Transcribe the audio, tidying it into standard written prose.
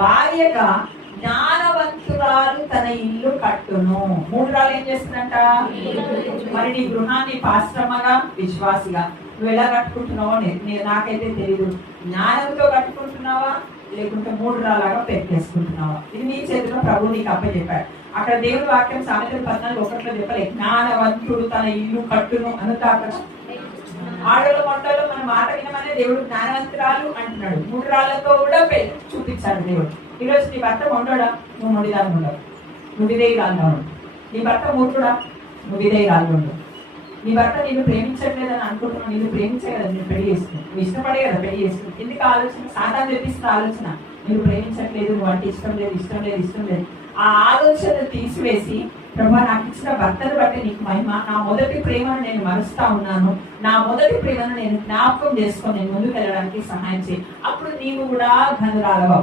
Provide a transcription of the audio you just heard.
భార్యగా జ్ఞానవంతురాలు తన ఇల్లు కట్టును. 3 రాళ్ళు ఏం చేస్తుందంట? మరి నీ గృహాన్ని పాశ్రమగా విశ్వాసిగా నువ్వు ఎలా కట్టుకుంటున్నావో నాకైతే తెలియదు. జ్ఞానంతో కట్టుకుంటున్నావా లేకుంటే 3 రాళ్ళగా పెట్టేసుకుంటున్నావా? ఇది నీ చేతిలో ప్రభు నీకు అప్పచెప్పాడు. అక్కడ దేవుడి వాక్యం సామెతలు 14:1 చెప్పలే, జ్ఞానవంతుడు తన ఇల్లు కట్టును అనుతా. అక్కడ ఆడలు మొట్టలు మన మాట వినమనే దేవుడు జ్ఞానవంతురాలు అంటున్నాడు. 3 రాళ్లతో కూడా చూపించాడు దేవుడు. ఈరోజు నీ భర్త మొండోడా, నువ్వు మొండిదాన్ని ఉండవు, నువ్వు విధేయురాలుగా ఉండు. నీ భర్త మూర్ఖుడా, నువ్వు విధేయురాలుగా ఉండు. నీ భర్త నిన్ను ప్రేమించట్లేదని అనుకుంటున్నావు, నిన్ను ప్రేమించే కదా నేను పెళ్లి చేసుకుని, నువ్వు ఇష్టపడే కదా పెళ్లి చేసుకుని. ఎందుకు ఆలోచన? సాతాను తెప్పిస్తున్న ఆలోచన. నువ్వు ప్రేమించట్లేదు, నువ్వు అంటే ఇష్టం లేదు. ఆ ఆలోచన తీసివేసి, ప్రభా నాకు ఇచ్చిన భర్తను బట్టి నీకు మహిమ, నా మొదటి ప్రేమను నేను మరుస్తా ఉన్నాను, నా మొదటి ప్రేమను నేను జ్ఞాపకం చేసుకొని నేను ముందుకు వెళ్ళడానికి సహాయం చేయి. అప్పుడు నీవు కూడా ధనురాలవు.